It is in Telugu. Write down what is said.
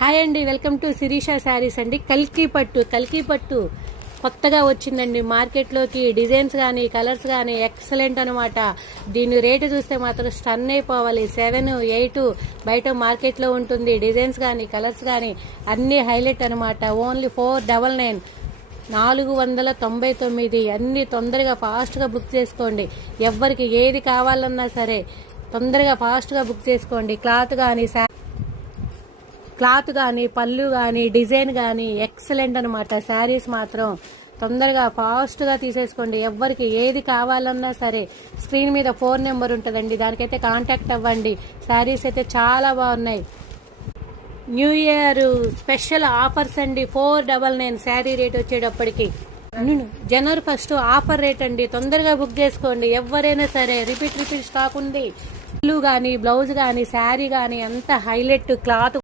హాయ్ అండి, వెల్కమ్ టు శిరీష శారీస్ అండి. కల్కి పట్టు కొత్తగా వచ్చిందండి మార్కెట్లోకి. డిజైన్స్ కానీ కలర్స్ కానీ ఎక్సలెంట్ అనమాట. దీని రేటు చూస్తే మాత్రం స్టన్ అయిపోవాలి. 7, 8 బయట మార్కెట్లో ఉంటుంది. డిజైన్స్ కానీ కలర్స్ కానీ అన్ని హైలైట్ అనమాట. ఓన్లీ 499, 499. అన్ని తొందరగా ఫాస్ట్గా బుక్ చేసుకోండి. ఎవరికి ఏది కావాలన్నా సరే తొందరగా ఫాస్ట్గా బుక్ చేసుకోండి. క్లాత్ కానీ పళ్ళు కానీ డిజైన్ కానీ ఎక్సలెంట్ అనమాట. శారీస్ మాత్రం తొందరగా ఫాస్ట్గా తీసేసుకోండి. ఎవరికి ఏది కావాలన్నా సరే స్క్రీన్ మీద ఫోన్ నెంబర్ ఉంటుందండి, దానికైతే కాంటాక్ట్ అవ్వండి. శారీస్ అయితే చాలా బాగున్నాయి. న్యూ ఇయర్ స్పెషల్ ఆఫర్స్ అండి. 499 శారీ రేట్ వచ్చేటప్పటికి. జనవరి 1 ఆఫర్ రేట్ అండి. తొందరగా బుక్ చేసుకోండి. ఎవరైనా సరే. రిపీట్ స్టాక్ ఉంది. పళ్ళు కానీ బ్లౌజ్ కానీ శారీ కానీ అంత హైలైట్. క్లాత్